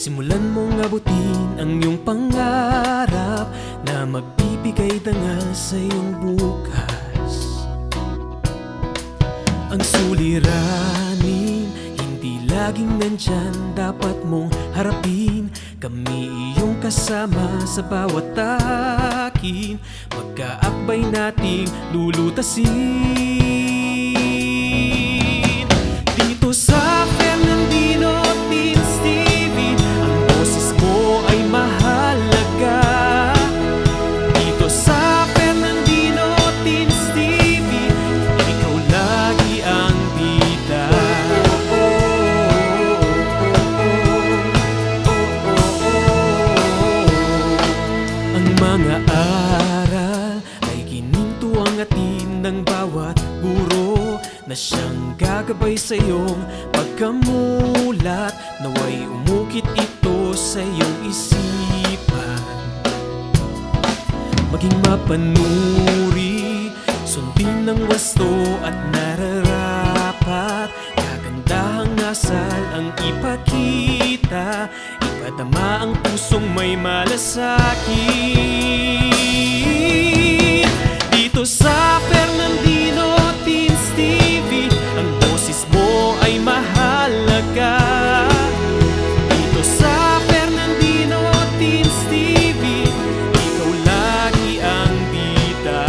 Simulan mong abutin ang iyong pangarap na magbibigay dangal sa iyong bukas. Ang suliranin, hindi laging nandyan, dapat mong harapin. Kami iyong kasama sa bawat takin, magkaakbay nating lulutasin. Dito sa FerNanDino TeensTV, ang boses mo ay mahalaga. Dito sa FerNanDino TeensTV, ikaw lagi ang bida. Ang mga aral ay ginintuang atin ng bawat guro na siyang gagabay sa iyong pagkamulat. Naway umukit ito sa iyong isipan, maging mapanuri, sundin ng wasto at nararapat. Kagandahang asal ang ipakita, ipadama ang pusong may malasakit. Dito sa FerNanDino TeensTV, ang boses mo ay mahalaga. Dito sa FerNanDino TeensTV, ikaw lagi ang bida.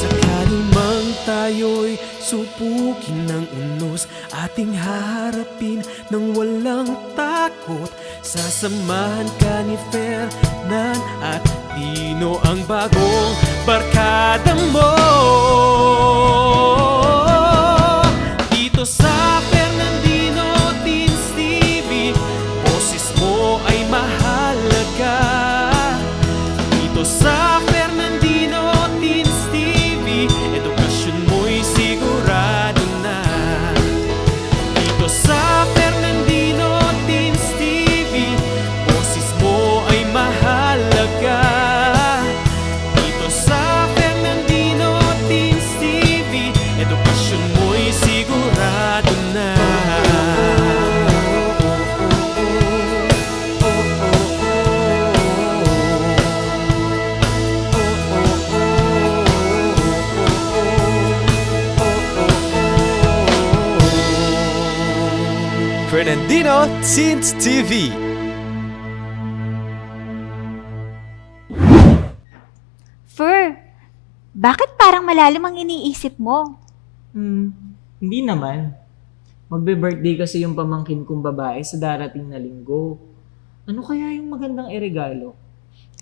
Sakali mang tayo'y subukin ng unos, ating haharapin ng walang takot. Sasamahan ka ni Fernan at Dino, ang bagong barkada mo. Dito sa FerNanDino TeensTV, boses mo ay mahalaga. Dito sa FerNanDino TeensTV, edukasyon mo'y sigurado na. Dito sa FerNanDino TeensTV, boses mo ay mahalaga. Dito sa FerNanDino TeensTV, edukasyon mo'y sigurado na. FerNanDino TeensTV. Fer, bakit parang malalim ang iniisip mo? Hindi naman. Magbe-birthday kasi yung pamangkin kong babae sa darating na linggo. Ano kaya yung magandang iregalo?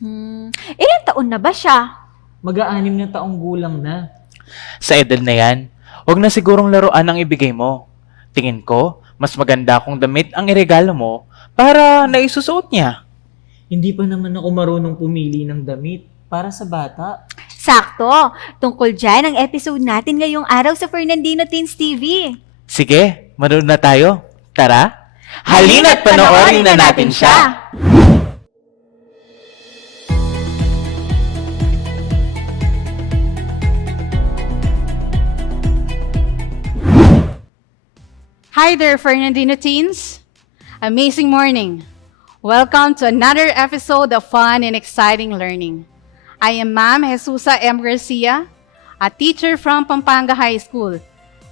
Ilang taon na ba siya? Mag-aanim na taong gulang na. Sa edad na yan, huwag na sigurong laruan ang ibigay mo. Tingin ko, mas maganda kung damit ang iregalo mo para naisusuot niya. Hindi pa naman ako marunong pumili ng damit para sa bata. Sakto! Tungkol dyan ang episode natin ngayong araw sa FerNanDino TeensTV. Sige, manood na tayo. Tara! Halina't panoorin na natin siya! Hi there, FerNanDino teens! Amazing morning! Welcome to another episode of fun and exciting learning. I am Ma'am Jesusa M. Garcia, a teacher from Pampanga High School,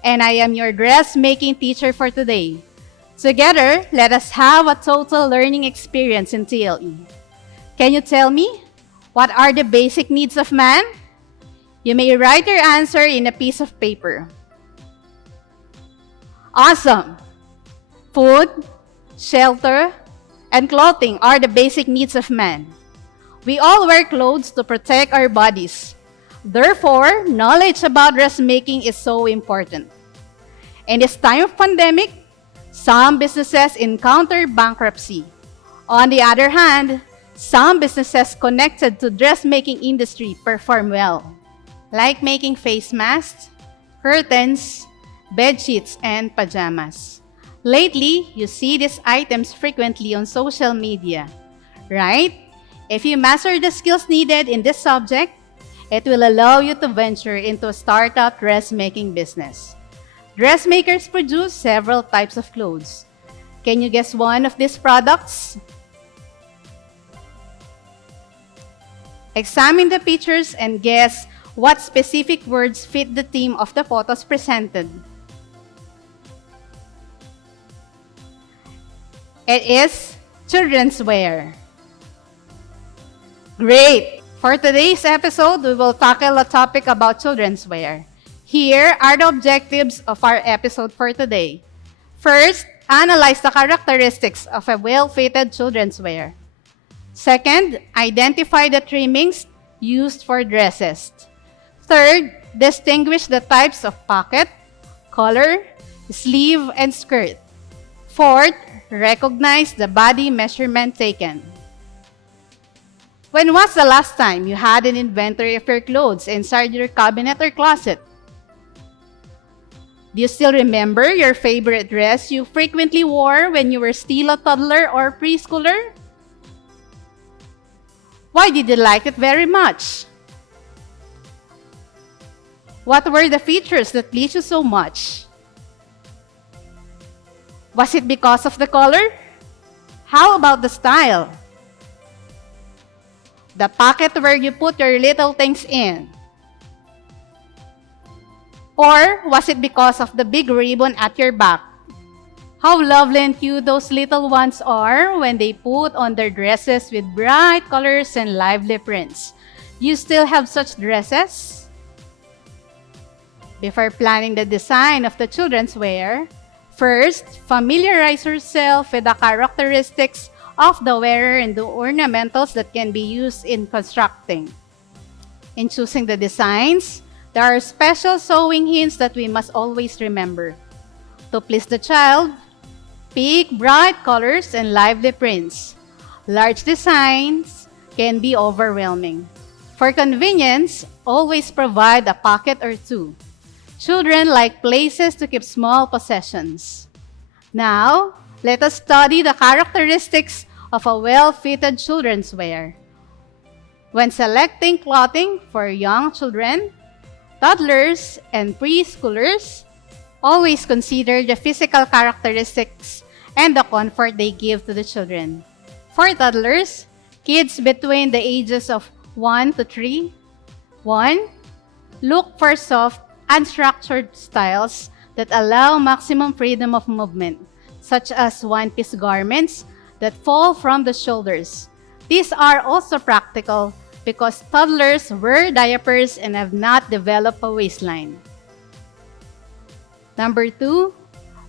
and I am your dressmaking teacher for today. Together, let us have a total learning experience in TLE. Can you tell me, what are the basic needs of man? You may write your answer in a piece of paper. Awesome! Food, shelter, and clothing are the basic needs of man. We all wear clothes to protect our bodies. Therefore, knowledge about dressmaking is so important. In this time of pandemic, some businesses encounter bankruptcy. On the other hand, some businesses connected to dressmaking industry perform well, like making face masks, curtains, bed sheets, and pajamas. Lately, you see these items frequently on social media, right? If you master the skills needed in this subject, it will allow you to venture into a startup dressmaking business. Dressmakers produce several types of clothes. Can you guess one of these products? Examine the pictures and guess what specific words fit the theme of the photos presented. It is children's wear. Great! For today's episode, we will tackle a topic about children's wear. Here are the objectives of our episode for today. First, analyze the characteristics of a well-fitted children's wear. Second, identify the trimmings used for dresses. Third, distinguish the types of pocket, collar, sleeve, and skirt. Fourth, recognize the body measurement taken. When was the last time you had an inventory of your clothes inside your cabinet or closet? Do you still remember your favorite dress you frequently wore when you were still a toddler or preschooler? Why did you like it very much? What were the features that pleased you so much? Was it because of the color? How about the style? The pocket where you put your little things in? Or was it because of the big ribbon at your back? How lovely and cute those little ones are when they put on their dresses with bright colors and lively prints. You still have such dresses? Before planning the design of the children's wear, first, familiarize yourself with the characteristics of the wearer and the ornamentals that can be used in constructing. In choosing the designs, there are special sewing hints that we must always remember. To please the child, pick bright colors and lively prints. Large designs can be overwhelming. For convenience, always provide a pocket or two. Children like places to keep small possessions. Now, let us study the characteristics of a well-fitted children's wear. When selecting clothing for young children, toddlers, and preschoolers, always consider the physical characteristics and the comfort they give to the children. For toddlers, kids between the ages of 1 to 3, 1. Look for soft, unstructured styles that allow maximum freedom of movement, such as one-piece garments that fall from the shoulders. These are also practical because toddlers wear diapers and have not developed a waistline. Number 2,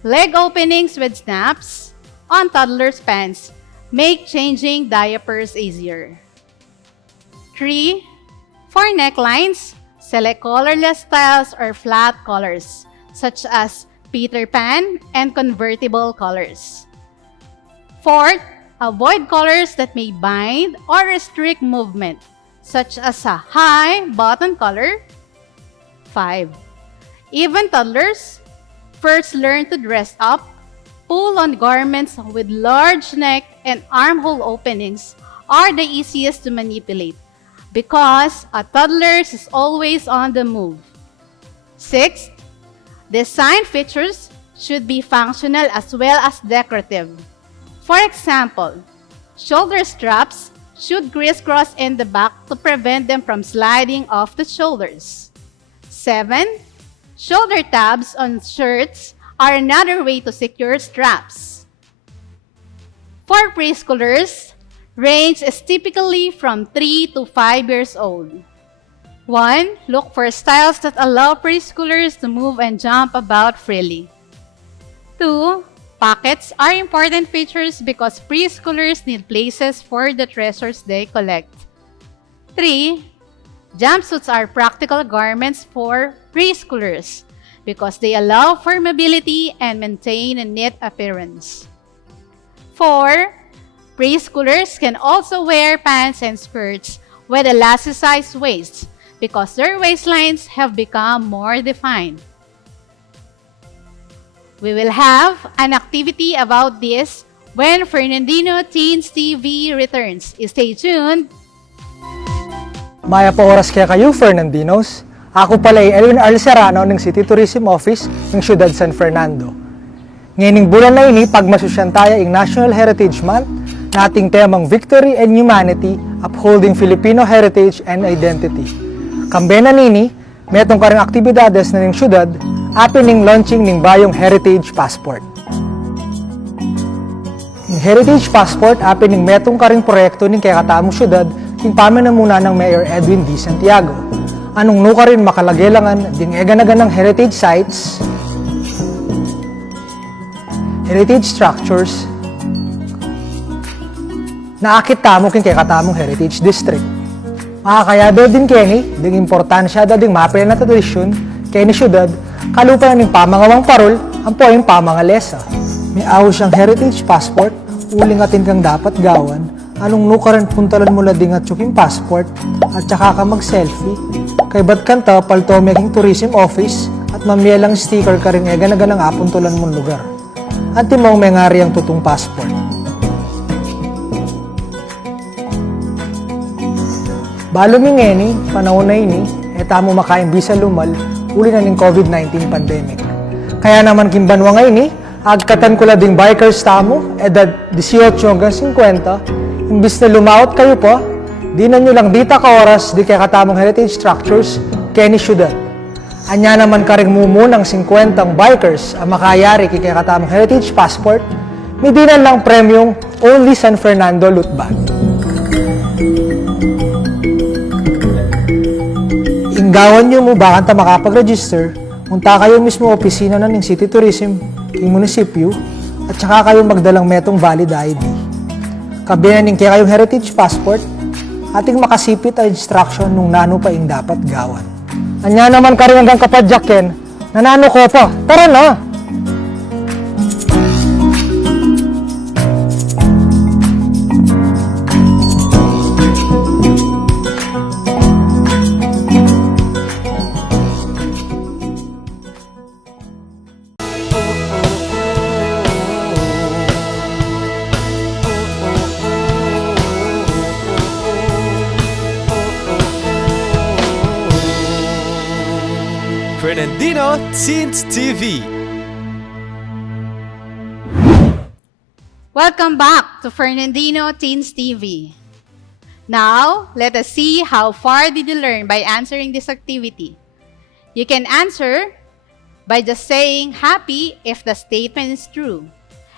leg openings with snaps on toddlers' pants make changing diapers easier. 3, for necklines, select colorless styles or flat collars, such as Peter Pan and convertible collars. 4, avoid collars that may bind or restrict movement, such as a high button collar. 5. Even toddlers, first learn to dress up, pull on garments with large neck and armhole openings are the easiest to manipulate because a toddler is always on the move. 6. Design features should be functional as well as decorative. For example, shoulder straps should crisscross in the back to prevent them from sliding off the shoulders. 7. Shoulder tabs on shirts are another way to secure straps. For preschoolers, range is typically from 3 to 5 years old. 1. Look for styles that allow preschoolers to move and jump about freely. 2. Pockets are important features because preschoolers need places for the treasures they collect. 3. Jumpsuits are practical garments for preschoolers because they allow for mobility and maintain a neat appearance. 4. Preschoolers can also wear pants and skirts with elasticized waists because their waistlines have become more defined. We will have an activity about this when FerNanDino TeensTV returns. Stay tuned! Maya pa oras kaya kayo, FerNanDinos. Ako pala ay Elwin Arl Serrano ng City Tourism Office ng Ciudad San Fernando. Ngayong bulan na ini, pagmasusyan tayo ing National Heritage Month na ating temang Victory and Humanity, Upholding Filipino Heritage and Identity. Kambena nini, metong karing aktibidades na ning syudad, apin ning launching ning bayong Heritage Passport. Ning Heritage Passport, apin ning metong karing proyekto ning kaya katamong syudad, king pamanamuna ng Mayor Edwin D. Santiago. Anong nuka rin makalagelangan ding egan-agan ng heritage sites, heritage structures, naakit tamo king kaya katamong heritage district. Makakayado din kini, ding importansya da ding mapil na tradisyon, kini syudad, kalupa ning pamangawang parol, ang poing pamangalesa. May aw siyang heritage passport, uling atin kang dapat gawan, anong nukaran puntalan mo lading at tsuking passport, at saka ka mag-selfie, kay ba't kanta palto making tourism office, at mamiyalang sticker ka rin egan-agan ang apuntulan mong lugar. At timong may ngari ang tutong passport. Balo mingeni, panahon na ini, etamo makain bisa lumal, uli na ng COVID-19 pandemic. Kaya naman kimbanwa nga ini, agkatan ko ding bikers tamo, edad 18 hanggang 50, imbis na lumaot kayo po, di na nyo lang dita ka oras di kaya katamong heritage structures, kaya ni syudad. Anya naman karing mumu ng 50 bikers ang makayari kaya katamong heritage passport, midinan lang premium only San Fernando loot bag. Inggawan nyo mo bakanta makapag-register, punta kayo mismo opisina na ng City Tourism, yung munisipyo, at saka kayo magdalang metong valid ID. Kabinan kaya kayong heritage passport, ating makasipit ang instruction nung nano pa ing dapat gawan. Anya naman ka rin hanggang kapadyakin, nanano ko pa, tara na! FerNanDino TeensTV. Welcome back to FerNanDino TeensTV. Now, let us see how far did you learn by answering this activity. You can answer by just saying happy if the statement is true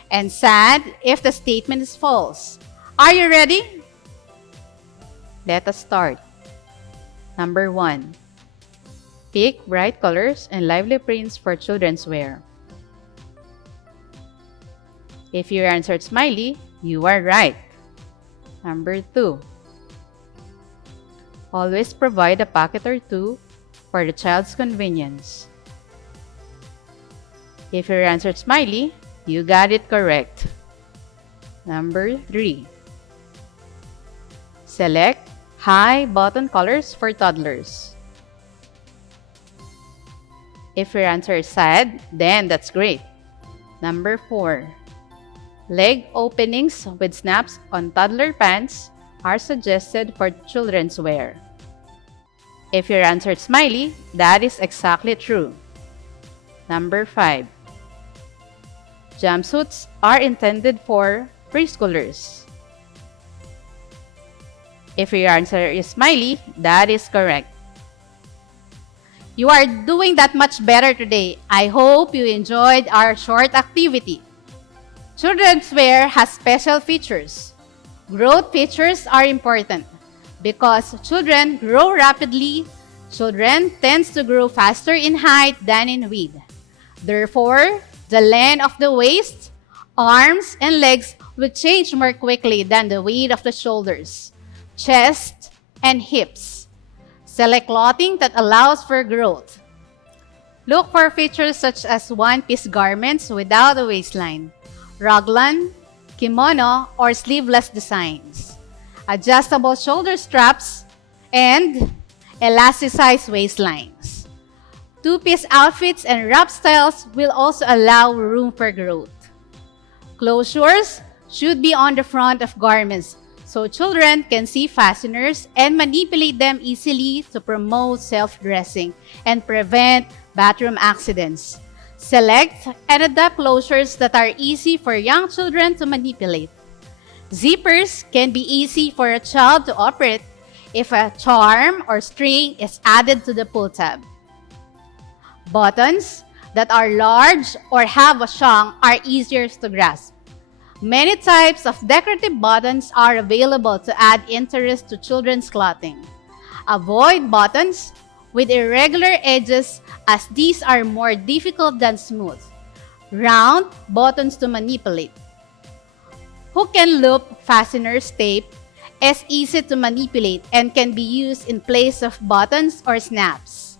and sad if the statement is false. Are you ready? Let us start. Number 1. Pick bright colors and lively prints for children's wear. If you answered smiley, you are right. Number 2. Always provide a pocket or two for the child's convenience. If you answered smiley, you got it correct. Number 3. Select high button colors for toddlers. If your answer is sad, then that's great. Number 4. Leg openings with snaps on toddler pants are suggested for children's wear. If your answer is smiley, that is exactly true. Number 5. Jumpsuits are intended for preschoolers. If your answer is smiley, that is correct. You are doing that much better today. I hope you enjoyed our short activity. Children's wear has special features. Growth features are important because children grow rapidly. Children tends to grow faster in height than in width. Therefore, the length of the waist, arms, and legs will change more quickly than the width of the shoulders, chest, and hips. Select clothing that allows for growth. Look for features such as one-piece garments without a waistline, raglan, kimono, or sleeveless designs, adjustable shoulder straps, and elasticized waistlines. Two-piece outfits and wrap styles will also allow room for growth. Closures should be on the front of garments so children can see fasteners and manipulate them easily to promote self-dressing and prevent bathroom accidents. Select and adapt closures that are easy for young children to manipulate. Zippers can be easy for a child to operate if a charm or string is added to the pull tab. Buttons that are large or have a shank are easier to grasp. Many types of decorative buttons are available to add interest to children's clothing. Avoid buttons with irregular edges as these are more difficult than smooth. Round buttons to manipulate. Hook and loop fasteners tape is easy to manipulate and can be used in place of buttons or snaps.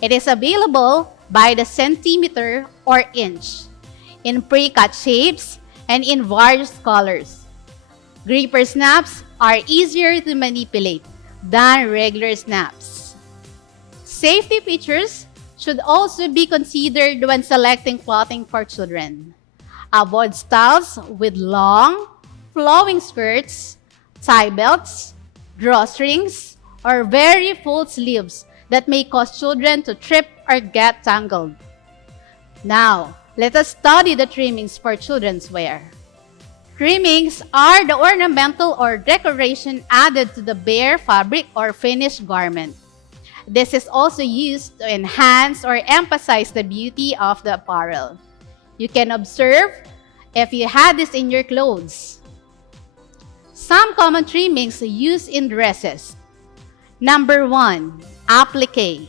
It is available by the centimeter or inch, in pre-cut shapes, and in various colors. Gripper snaps are easier to manipulate than regular snaps. Safety features should also be considered when selecting clothing for children. Avoid styles with long, flowing skirts, tie belts, drawstrings, or very full sleeves that may cause children to trip or get tangled. Now, let us study the trimmings for children's wear. Trimmings are the ornamental or decoration added to the bare fabric or finished garment. This is also used to enhance or emphasize the beauty of the apparel. You can observe if you had this in your clothes. Some common trimmings used in dresses. Number 1, applique.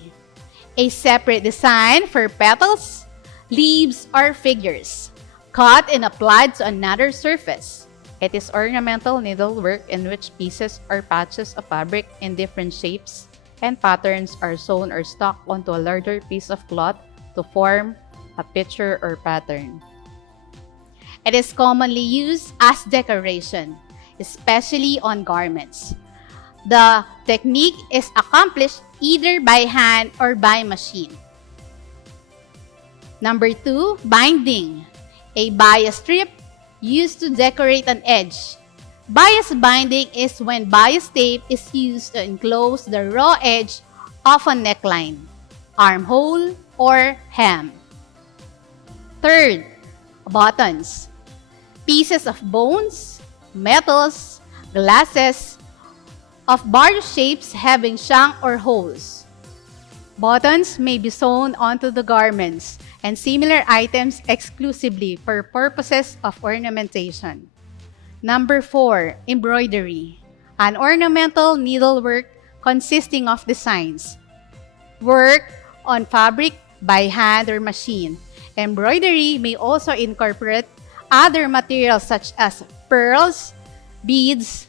A separate design for petals, leaves, or figures, cut and applied to another surface. It is ornamental needlework in which pieces or patches of fabric in different shapes and patterns are sewn or stuck onto a larger piece of cloth to form a picture or pattern. It is commonly used as decoration, especially on garments. The technique is accomplished either by hand or by machine. Number 2, binding. A bias strip used to decorate an edge. Bias binding is when bias tape is used to enclose the raw edge of a neckline, armhole, or hem. Third, buttons. Pieces of bones, metals, glasses, of various shapes having shank or holes. Buttons may be sewn onto the garments and similar items exclusively for purposes of ornamentation. Number 4, embroidery. An ornamental needlework consisting of designs. Work on fabric by hand or machine. Embroidery may also incorporate other materials such as pearls, beads,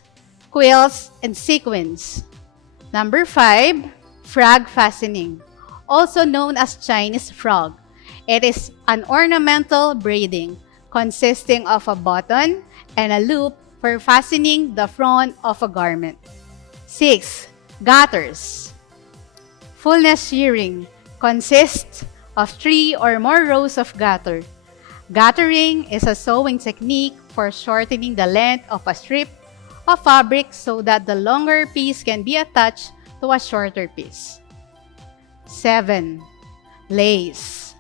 quills, and sequins. Number 5, frog fastening, also known as Chinese frog. It is an ornamental braiding consisting of a button and a loop for fastening the front of a garment. 6, gathers. Fullness shearing consists of 3 or more rows of gather. Gathering is a sewing technique for shortening the length of a strip of fabric so that the longer piece can be attached to a shorter piece. 7, lace.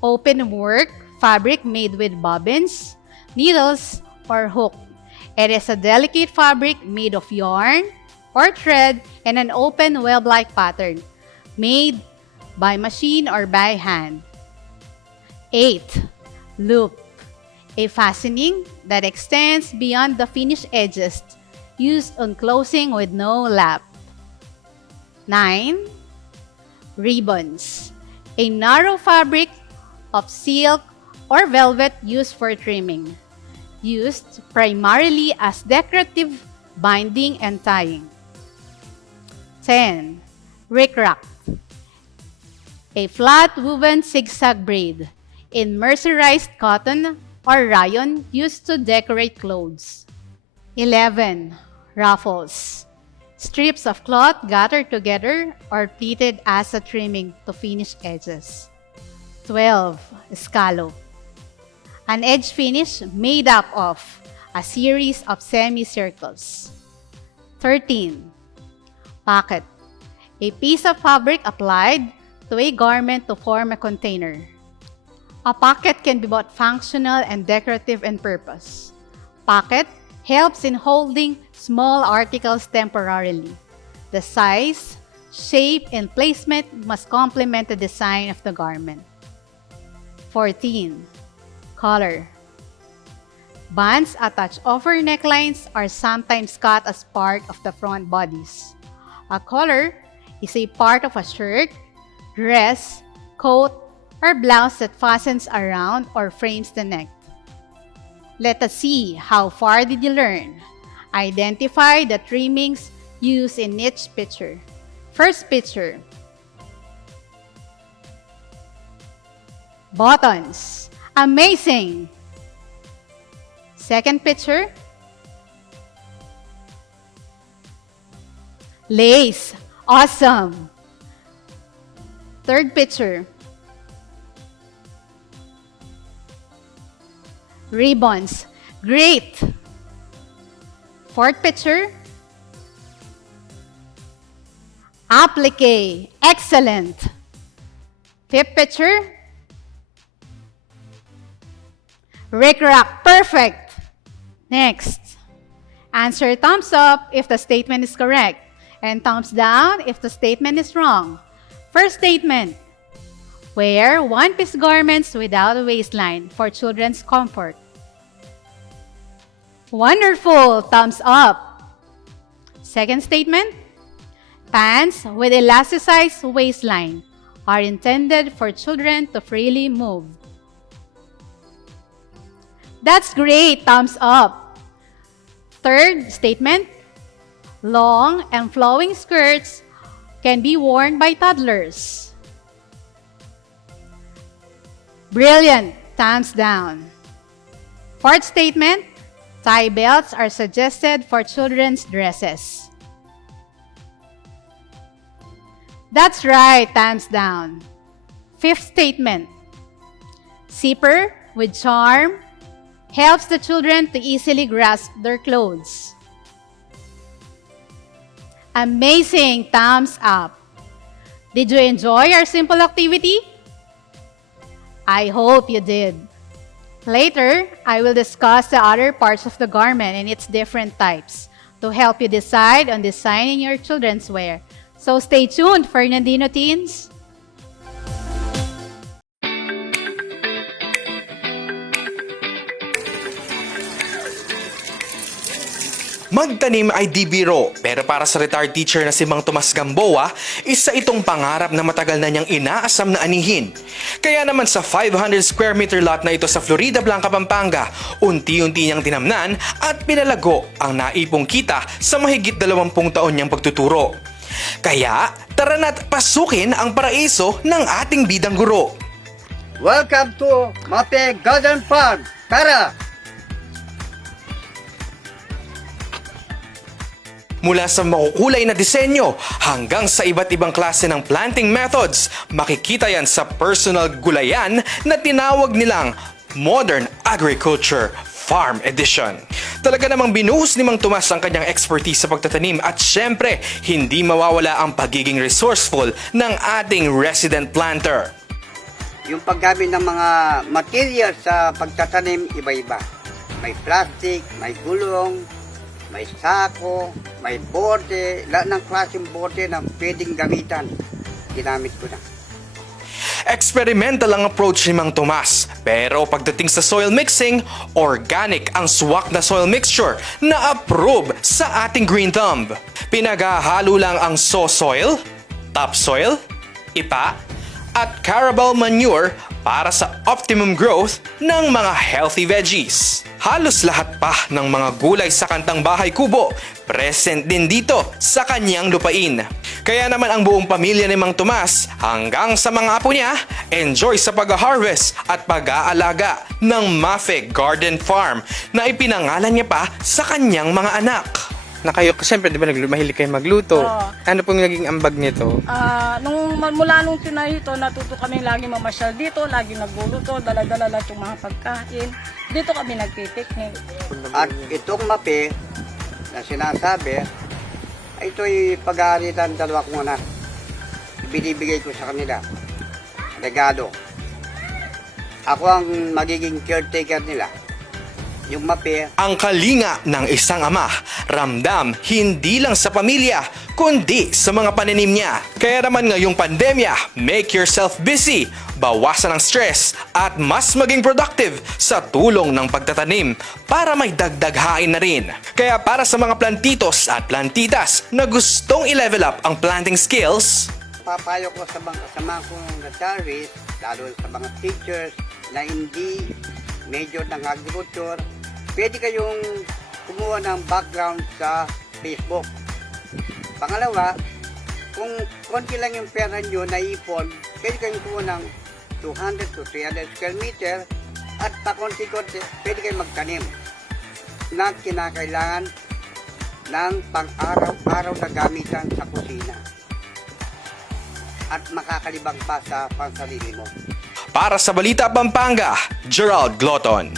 Open work fabric made with bobbins, needles, or hook. It is a delicate fabric made of yarn or thread in an open web-like pattern, made by machine or by hand. 8, loop. A fastening that extends beyond the finished edges, used on clothing with no lap. 9, ribbons. A narrow fabric of silk or velvet used for trimming, used primarily as decorative binding and tying. 10, rickrack. A flat woven zigzag braid in mercerized cotton or rayon used to decorate clothes. 11, ruffles. Strips of cloth gathered together or pleated as a trimming to finish edges. 12, scallop. An edge finish made up of a series of semicircles. 13, pocket. A piece of fabric applied to a garment to form a container. A pocket can be both functional and decorative in purpose. Pocket helps in holding small articles temporarily. The size, shape, and placement must complement the design of the garment. 14. Collar. Bands attached over necklines are sometimes cut as part of the front bodies. A collar is a part of a shirt, dress, coat, or blouse that fastens around or frames the neck. Let us see how far did you learn. Identify the trimmings used in each picture. First picture. Buttons. Amazing! Second picture. Lace. Awesome! Third picture. Ribbons. Great! Fourth picture. Applique. Excellent! Fifth picture. Rick-rack. Perfect! Next. Answer thumbs up if the statement is correct and thumbs down if the statement is wrong. First statement. Wear one-piece garments without a waistline for children's comfort. Wonderful! Thumbs up. Second statement. Pants with elasticized waistline are intended for children to freely move. That's great! Thumbs up. Third statement. Long and flowing skirts can be worn by toddlers. Brilliant! Thumbs down. Fourth statement. Tie belts are suggested for children's dresses. That's right, thumbs down. Fifth statement. Zipper with charm helps the children to easily grasp their clothes. Amazing, thumbs up. Did you enjoy our simple activity? I hope you did. Later, I will discuss the other parts of the garment and its different types to help you decide on designing your children's wear. So stay tuned, FerNanDino Teens! Magtanim ay di biro, pero para sa retired teacher na si Mang Tomas Gamboa, isa itong pangarap na matagal na niyang inaasam na anihin. Kaya naman sa 500 square meter lot na ito sa Florida Blanca, Pampanga, unti-unti niyang tinamnan at pinalago ang naipong kita sa mahigit 20 taon niyang pagtuturo. Kaya, tara na't pasukin ang paraiso ng ating bidang guro. Welcome to Mape Garden Farm. Tara! Mula sa makukulay na disenyo hanggang sa iba't ibang klase ng planting methods, makikita yan sa personal gulayan na tinawag nilang Modern Agriculture Farm Edition. Talaga namang binuhos ni Mang Tomas ang kanyang expertise sa pagtatanim at syempre, hindi mawawala ang pagiging resourceful ng ating resident planter. Yung paggamit ng mga materials sa pagtatanim, iba-iba. May plastic, may gulong, may sako, may bote, lahat ng klaseng bote na pwedeng gamitan. Ginamit ko na. Experimental ang approach ni Mang Tomas, pero pagdating sa soil mixing, organic ang swak na soil mixture na approve sa ating green thumb. Pinaghahalo lang ang soil, topsoil, ipa, at carabao manure para sa optimum growth ng mga healthy veggies. Halos lahat pa ng mga gulay sa kantang bahay kubo present din dito sa kanyang lupain. Kaya naman ang buong pamilya ni Mang Tomas hanggang sa mga apo niya enjoy sa pag-harvest at pag-aalaga ng Mafe Garden Farm na ipinangalan niya pa sa kanyang mga anak. Na kayo, siyempre, di ba, mahilig kayo magluto? Oo. Ano pong naging ambag nito? Mula nung tinahi ito, natuto kami lagi mamasyal dito, lagi nagluluto, dala-dala lahat yung mga pagkain. Dito kami nagpipiknik. At itong mape na sinasabi, ito'y pag-aaritan dalawa kong anak. Binibigay ko sa kanila. Regalo. Ako ang magiging caretaker nila. Yung mape, Ang kalinga ng isang ama, ramdam hindi lang sa pamilya, kundi sa mga pananim niya. Kaya naman ngayong pandemya, make yourself busy, bawasan ang stress, at mas maging productive sa tulong ng pagtatanim para may dagdag hain na rin. Kaya para sa mga plantitos at plantitas na gustong i-level up ang planting skills, papayo ko sa mga kasama kong nurseries, lalo sa mga teachers na hindi major ng agriculture, pwede kayong kumuha ng background sa Facebook. Pangalawa, kung konti lang yung pera nyo na ipon, pwede kayong kumuha ng 200 to 300 square meter at pakonti-konti, pwede kayong magtanim na kinakailangan ng pang-araw-araw na gamitan sa kusina at makakalibang pa sa pansarili mo. para sa Balita Pampanga, Gerald Gloton.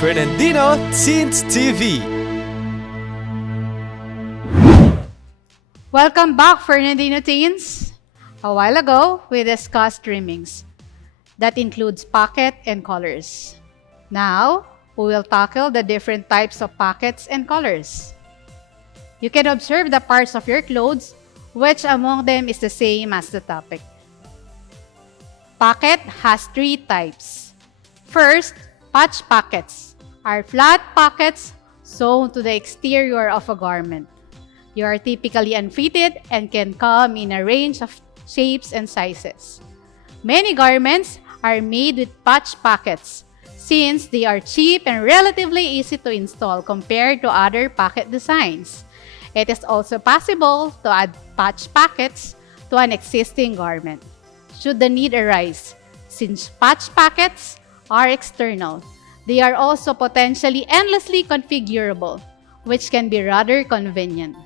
FerNanDino TeensTV. Welcome back, FerNanDino Teens. A while ago, we discussed trimmings. That includes pocket and collars. Now, we will tackle the different types of pockets and collars. You can observe the parts of your clothes, which among them is the same as the topic. Pocket has 3 types. First, patch pockets are flat pockets sewn to the exterior of a garment. You are typically unfitted and can come in a range of shapes and sizes. Many garments are made with patch pockets since they are cheap and relatively easy to install compared to other pocket designs. It is also possible to add patch pockets to an existing garment should the need arise. Since patch pockets are external, they are also potentially endlessly configurable, which can be rather convenient.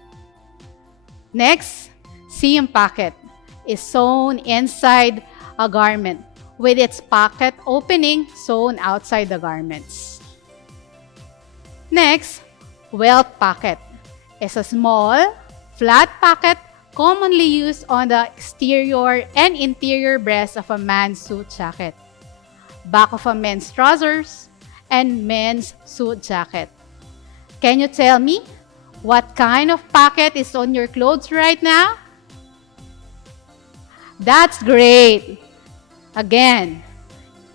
Next, seam pocket is sewn inside a garment with its pocket opening sewn outside the garments. Next, welt pocket is a small, flat pocket commonly used on the exterior and interior breast of a man's suit jacket, back of a men's trousers, and men's suit jacket. Can you tell me what kind of pocket is on your clothes right now? That's great! Again,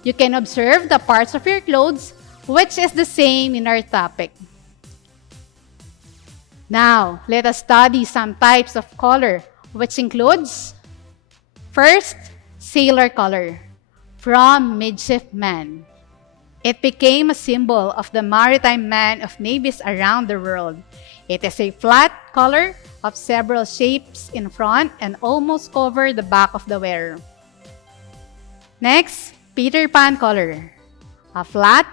you can observe the parts of your clothes, which is the same in our topic. Now, let us study some types of color, which includes, first, sailor color, from midshipman. It became a symbol of the maritime man of navies around the world. It is a flat color of several shapes in front and almost cover the back of the wearer. Next, Peter Pan color, a flat,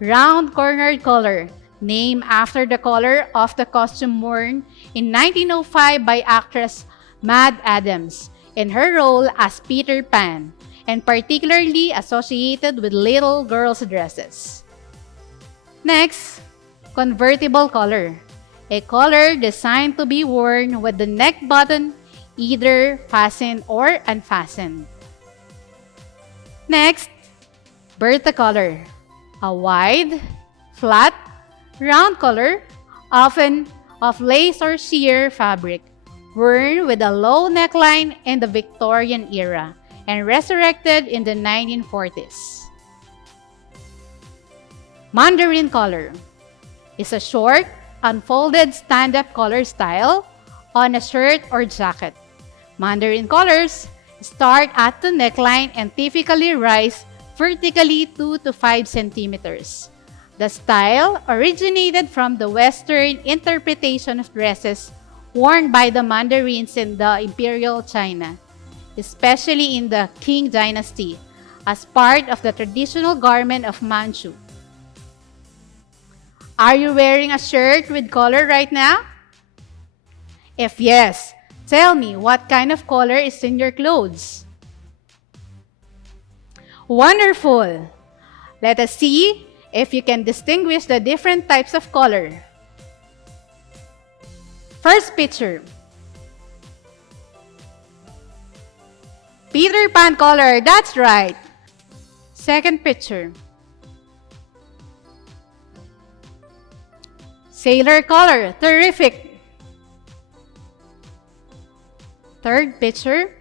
round-cornered color named after the color of the costume worn in 1905 by actress Mad Adams in her role as Peter Pan, and particularly associated with little girls' dresses. Next, convertible color, a color designed to be worn with the neck button either fastened or unfastened. Next, Bertha color, a wide, flat, round color, often of lace or sheer fabric, worn with a low neckline in the Victorian era and resurrected in the 1940s. Mandarin color is a short, unfolded stand-up collar style on a shirt or jacket. Mandarin collars start at the neckline and typically rise vertically 2 to 5 centimeters. The style originated from the Western interpretation of dresses worn by the Mandarins in the Imperial China, especially in the Qing Dynasty, as part of the traditional garment of Manchu. Are you wearing a shirt with collar right now? If yes, tell me what kind of color is in your clothes. Wonderful! Let us see if you can distinguish the different types of color. First picture. Peter Pan color, that's right. Second picture. Sailor color, terrific. Third picture.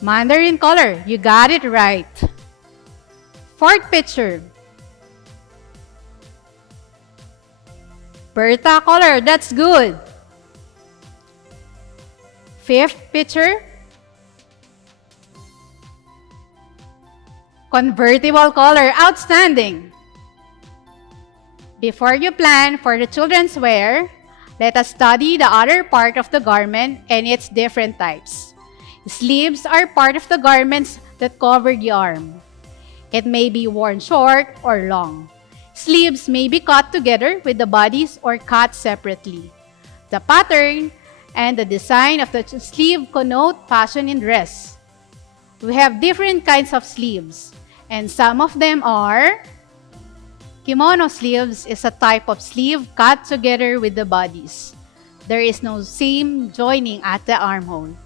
Mandarin color, you got it right. Fourth picture. Bertha color, that's good. Fifth picture. Convertible color, outstanding. Before you plan for the children's wear, let us study the other part of the garment and its different types. Sleeves are part of the garments that cover the arm. It may be worn short or long. Sleeves may be cut together with the bodies or cut separately. The pattern and the design of the sleeve connote fashion in dress. We have different kinds of sleeves, and some of them are: kimono sleeves is a type of sleeve cut together with the bodies. There is no seam joining at the armhole.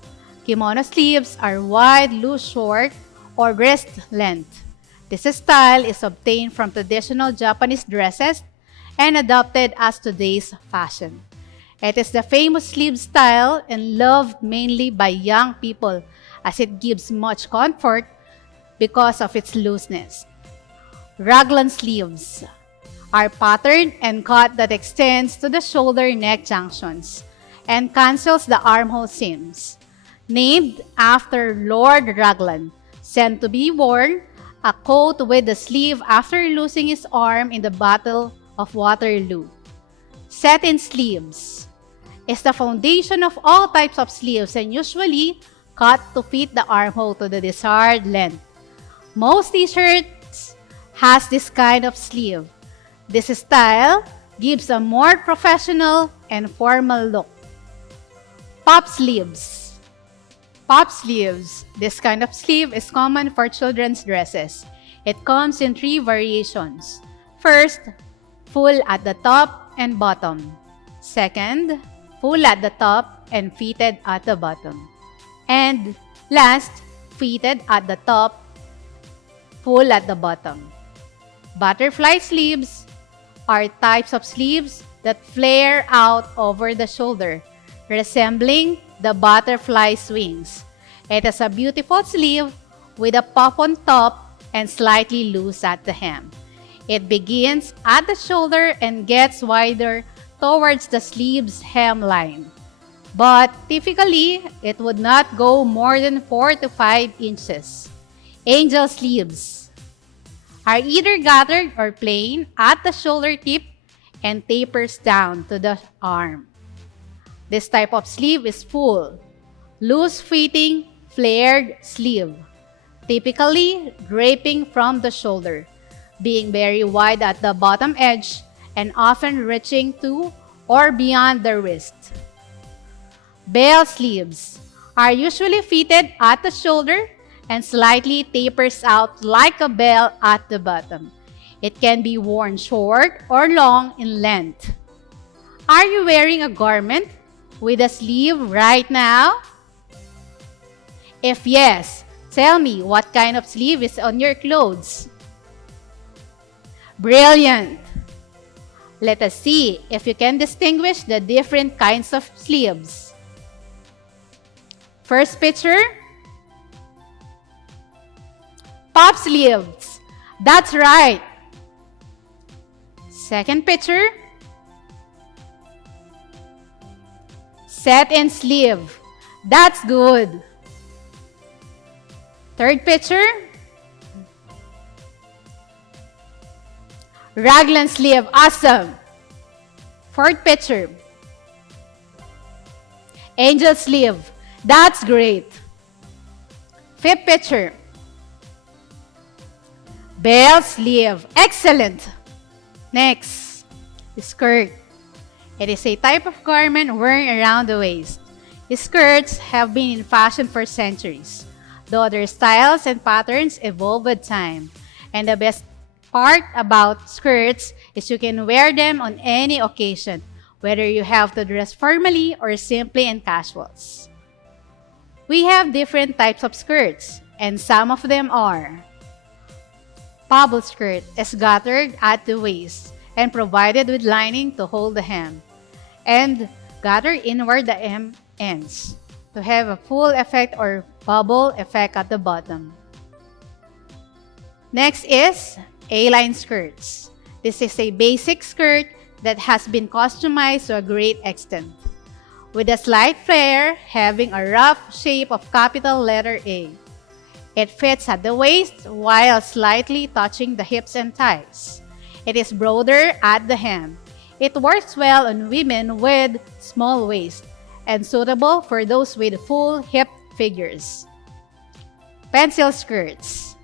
Kimono sleeves are wide, loose, short, or wrist length. This style is obtained from traditional Japanese dresses and adopted as today's fashion. It is the famous sleeve style and loved mainly by young people as it gives much comfort because of its looseness. Raglan sleeves are patterned and cut that extends to the shoulder-neck junctions and cancels the armhole seams. Named after Lord Raglan, sent to be worn a coat with the sleeve after losing his arm in the Battle of Waterloo. Satin sleeves is the foundation of all types of sleeves and usually cut to fit the armhole to the desired length. Most t-shirts has this kind of sleeve. This style gives a more professional and formal look. Pop sleeves. Pop sleeves. This kind of sleeve is common for children's dresses. It comes in 3 variations. First, full at the top and bottom. Second, full at the top and fitted at the bottom. And last, fitted at the top, full at the bottom. Butterfly sleeves are types of sleeves that flare out over the shoulder, resembling the butterfly's wings. It is a beautiful sleeve with a puff on top and slightly loose at the hem. It begins at the shoulder and gets wider towards the sleeve's hemline. But typically, it would not go more than 4 to 5 inches. Angel sleeves are either gathered or plain at the shoulder tip and tapers down to the arm. This type of sleeve is full, loose-fitting, flared sleeve, typically draping from the shoulder, being very wide at the bottom edge and often reaching to or beyond the wrist. Bell sleeves are usually fitted at the shoulder and slightly tapers out like a bell at the bottom. It can be worn short or long in length. Are you wearing a garment with a sleeve right now? If yes, tell me what kind of sleeve is on your clothes. Brilliant! Let us see if you can distinguish the different kinds of sleeves. First picture, pop sleeves. That's right. Second picture, satin sleeve. That's good. Third picture, raglan sleeve. Awesome. Fourth picture, angel sleeve. That's great. Fifth picture, bell sleeve. Excellent. Next, skirt. It is a type of garment worn around the waist. Skirts have been in fashion for centuries, though their styles and patterns evolve with time. And the best part about skirts is you can wear them on any occasion, whether you have to dress formally or simply in casuals. We have different types of skirts, and some of them are: bubble skirt is gathered at the waist and provided with lining to hold the hem, and gathered inward the hem ends to have a full effect or bubble effect at the bottom. Next is A-line skirts. This is a basic skirt that has been customized to a great extent, with a slight flare having a rough shape of capital letter A. It fits at the waist while slightly touching the hips and thighs. It is broader at the hem. It works well on women with small waist and suitable for those with full hip figures. Pencil skirts.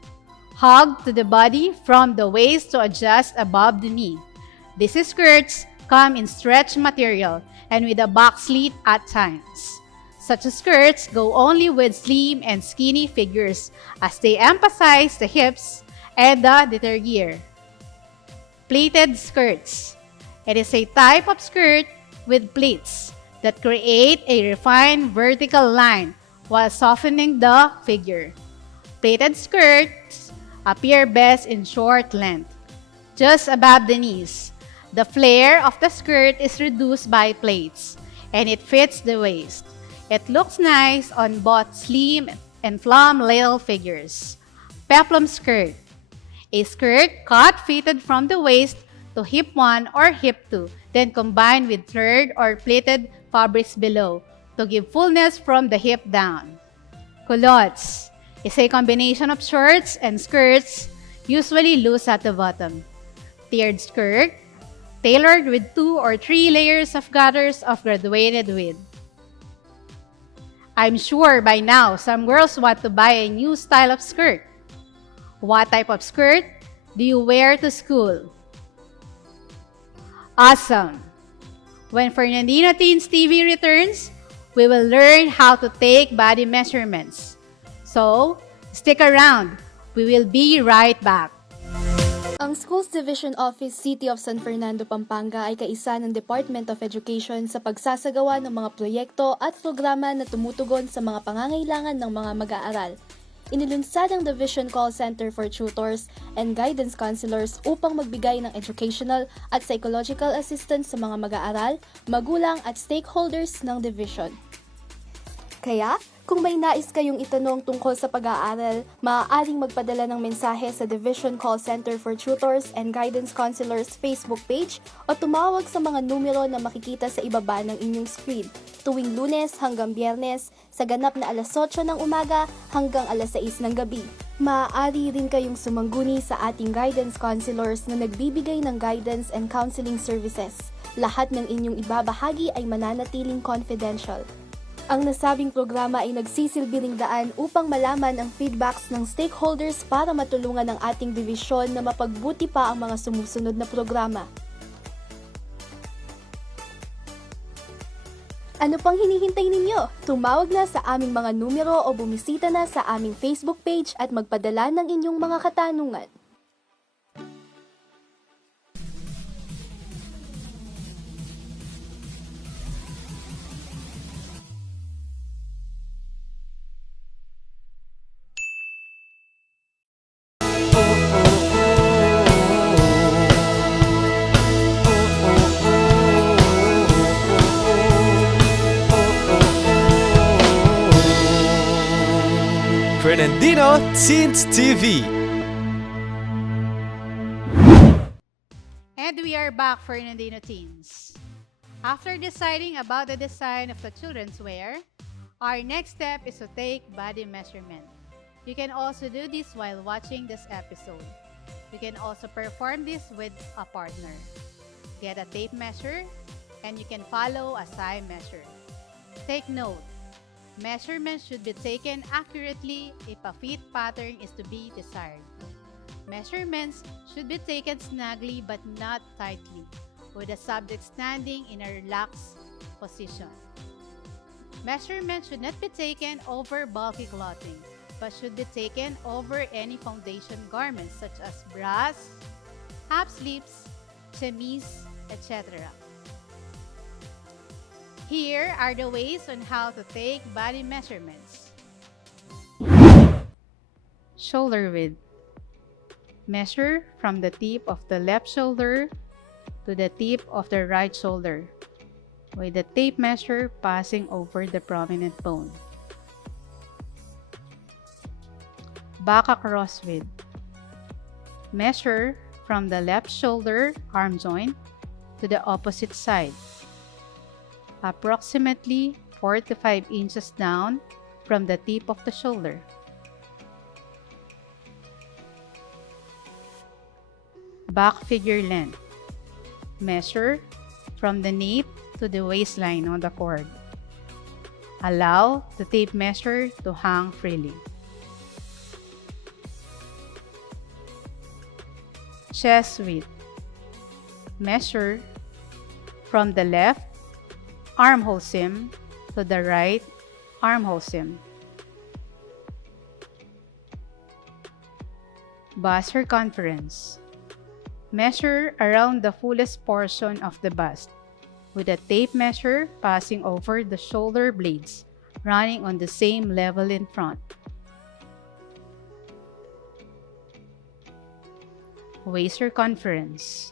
Hug to the body from the waist to adjust above the knee. These skirts come in stretch material and with a box slit at times. Such skirts go only with slim and skinny figures as they emphasize the hips and the derriere. Pleated skirts. It is a type of skirt with pleats that create a refined vertical line while softening the figure. Pleated skirts appear best in short length, just above the knees. The flare of the skirt is reduced by plaits, and it fits the waist. It looks nice on both slim and plump little figures. Peplum skirt. A skirt cut fitted from the waist to hip 1 or hip 2, then combined with thread or pleated fabrics below to give fullness from the hip down. Culottes is a combination of shorts and skirts, usually loose at the bottom. Tiered skirt, tailored with 2 or 3 layers of gathers of graduated width. I'm sure by now some girls want to buy a new style of skirt. What type of skirt do you wear to school? Awesome! When FerNanDino TeensTV returns, we will learn how to take body measurements. So, stick around. We will be right back. Ang Schools Division Office City of San Fernando, Pampanga ay kaisa ng Department of Education sa pagsasagawa ng mga proyekto at programa na tumutugon sa mga pangangailangan ng mga mag-aaral. Inilunsad ang Division Call Center for Tutors and Guidance Counselors upang magbigay ng educational at psychological assistance sa mga mag-aaral, magulang at stakeholders ng division. Kaya, kung may nais kayong itanong tungkol sa pag-aaral, maaaring magpadala ng mensahe sa Division Call Center for Tutors and Guidance Counselors Facebook page o tumawag sa mga numero na makikita sa ibaba ng inyong screen tuwing Lunes hanggang Biyernes sa ganap na alas 8 ng umaga hanggang alas 6 ng gabi. Maaari rin kayong sumangguni sa ating guidance counselors na nagbibigay ng guidance and counseling services. Lahat ng inyong ibabahagi ay mananatiling confidential. Ang nasabing programa ay nagsisilbing daan upang malaman ang feedbacks ng stakeholders para matulungan ang ating divisyon na mapagbuti pa ang mga sumusunod na programa. Ano pang hinihintay ninyo? Tumawag na sa aming mga numero o bumisita na sa aming Facebook page at magpadala ng inyong mga katanungan. FerNanDino TeensTV. And we are back for FerNanDino Teens. After deciding about the design of the children's wear, our next step is to take body measurement. You can also do this while watching this episode. You can also perform this with a partner. Get a tape measure, and you can follow as I measure. Take note, measurements should be taken accurately if a fit pattern is to be desired. Measurements should be taken snugly but not tightly, with the subject standing in a relaxed position. Measurements should not be taken over bulky clothing, but should be taken over any foundation garments such as bras, half sleeves, chemise, etc. Here are the ways on how to take body measurements. Shoulder width. Measure from the tip of the left shoulder to the tip of the right shoulder, with the tape measure passing over the prominent bone. Back across width. Measure from the left shoulder arm joint to the opposite side, approximately 4 to 5 inches down from the tip of the shoulder. Back figure length. Measure from the nape to the waistline on the cord. Allow the tape measure to hang freely. Chest width. Measure from the left armhole seam to the right armhole seam. Bust circumference. Measure around the fullest portion of the bust, with a tape measure passing over the shoulder blades, running on the same level in front. Waist circumference.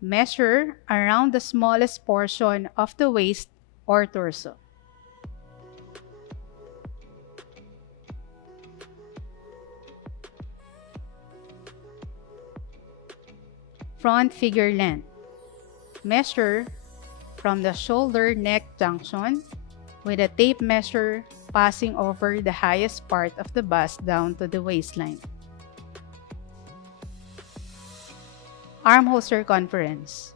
Measure around the smallest portion of the waist or torso. Front figure length. Measure from the shoulder-neck junction with a tape measure passing over the highest part of the bust down to the waistline. Armhole circumference.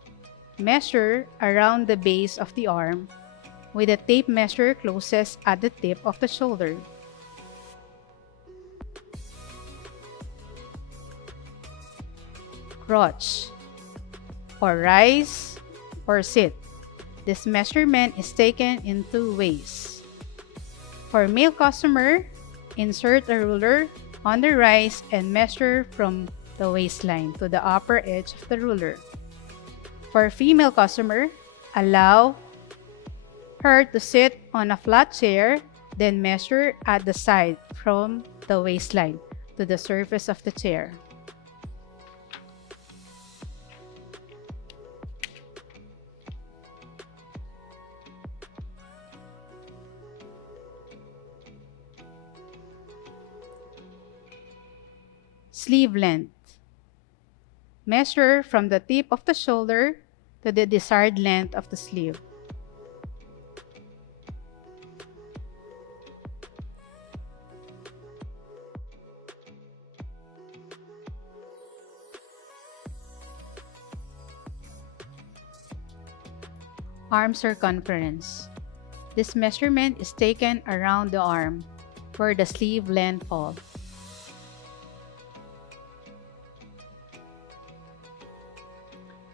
Measure around the base of the arm with a tape measure closest at the tip of the shoulder. Crotch, or rise or sit. This measurement is taken in 2 ways. For male customer, insert a ruler on the rise and measure from the waistline to the upper edge of the ruler. For female customer, allow her to sit on a flat chair, then measure at the side from the waistline to the surface of the chair. Sleeve length. Measure from the tip of the shoulder to the desired length of the sleeve. Arm circumference. This measurement is taken around the arm where the sleeve length falls.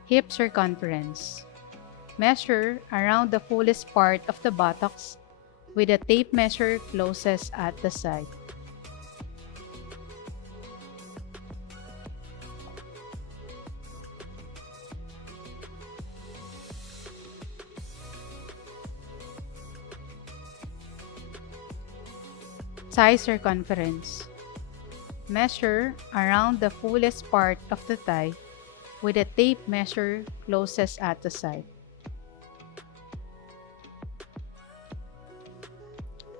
Hip circumference. Measure around the fullest part of the buttocks with a tape measure closest at the side. Thigh circumference. Measure around the fullest part of the thigh with a tape measure closest at the side.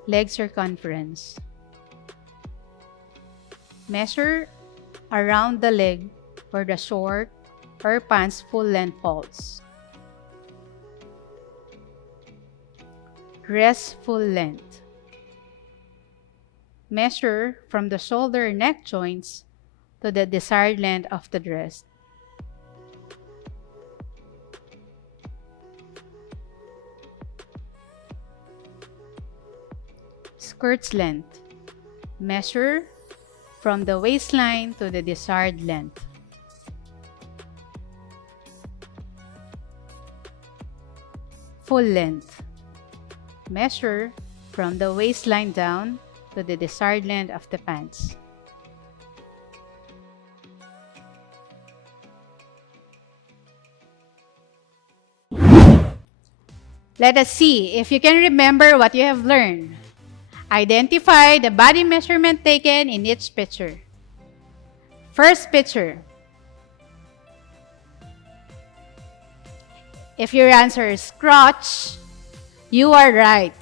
Leg circumference. Measure around the leg where the short or pants full length falls. Dress full length. Measure from the shoulder neck joints to the desired length of the dress. Skirts length. Measure from the waistline to the desired length. Full length. Measure from the waistline down to the desired length of the pants. Let us see if you can remember what you have learned. Identify the body measurement taken in each picture. First picture. If your answer is crotch, you are right.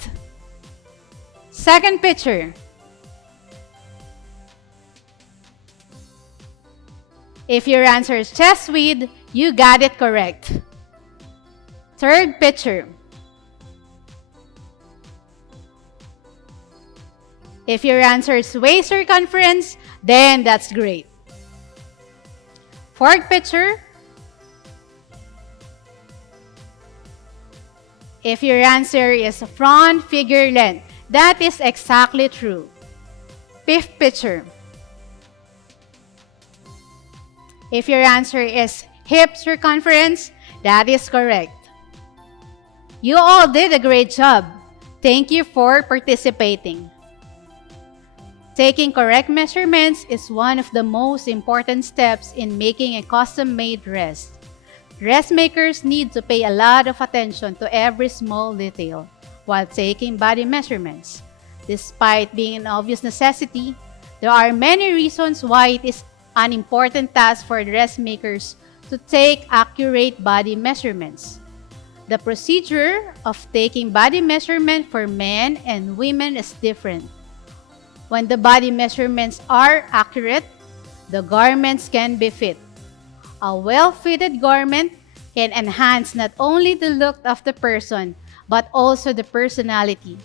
Second picture. If your answer is chest width, you got it correct. Third picture. If your answer is waist circumference, then that's great. Fourth picture. If your answer is front figure length, that is exactly true. Fifth picture. If your answer is hip circumference, that is correct. You all did a great job. Thank you for participating. Taking correct measurements is one of the most important steps in making a custom-made dress. Dressmakers need to pay a lot of attention to every small detail while taking body measurements. Despite being an obvious necessity, there are many reasons why it is an important task for dressmakers to take accurate body measurements. The procedure of taking body measurement for men and women is different. When the body measurements are accurate, the garments can be fit. A well-fitted garment can enhance not only the look of the person, but also the personality.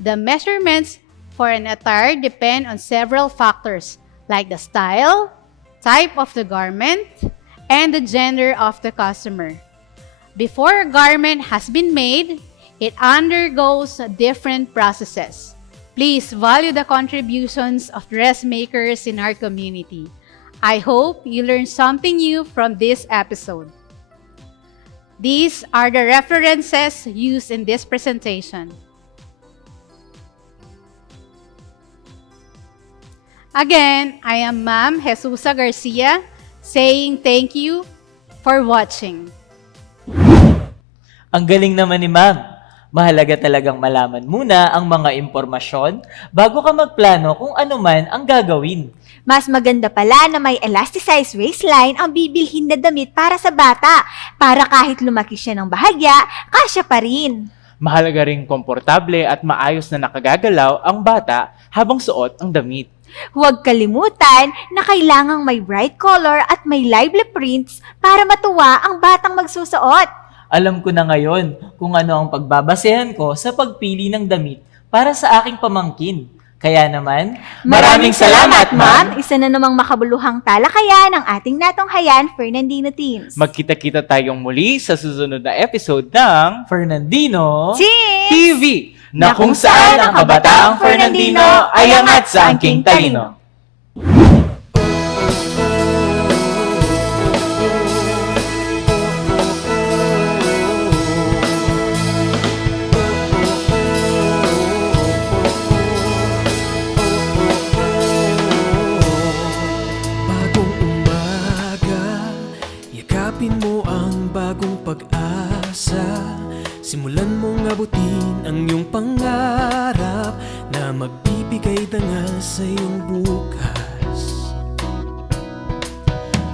The measurements for an attire depend on several factors like the style, type of the garment, and the gender of the customer. Before a garment has been made, it undergoes different processes. Please value the contributions of dressmakers in our community. I hope you learned something new from this episode. These are the references used in this presentation. Again, I am Ma'am Jesusa Garcia saying thank you for watching. Ang galing naman ni Ma'am. Mahalaga talagang malaman muna ang mga impormasyon bago ka magplano kung ano man ang gagawin. Mas maganda pala na may elasticized waistline ang bibilhin na damit para sa bata, para kahit lumaki siya ng bahagya, kasya pa rin. Mahalaga ring komportable at maayos na nakagagalaw ang bata habang suot ang damit. Huwag kalimutan na kailangang may bright color at may lively prints para matuwa ang batang magsusuot. Alam ko na ngayon kung ano ang pagbabasehan ko sa pagpili ng damit para sa aking pamangkin. Kaya naman, maraming salamat, Ma'am! Isa na namang makabuluhang talakayan ng ating natunghayan, FerNanDino Teens. Magkita-kita tayong muli sa susunod na episode ng FerNanDino Teens TV, na kung saan ang kabataang FerNanDino ay angat sa angking talino. Mo ang bagong pag-asa, simulan mong abutin ang iyong pangarap na magbibigay dangal sa iyong bukas.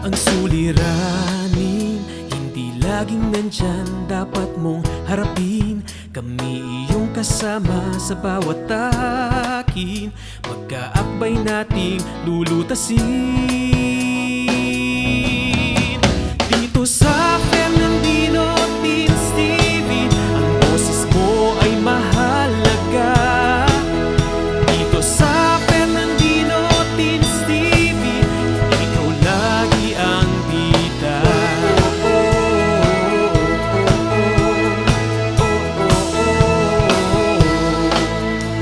Ang suliranin, hindi laging nandyan, dapat mong harapin. Kami iyong kasama sa bawat takin, magkaakbay nating lulutasin. Sa FerNanDino TeensTV, ang boses mo ay mahalaga. Dito sa FerNanDino TeensTV, ikaw lagi ang bida.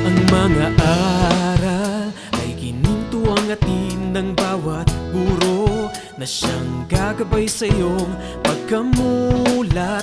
Ang mga aral ay ginintuangatin ng bawat guro na siyang gagabay sa iyong pagkamulat.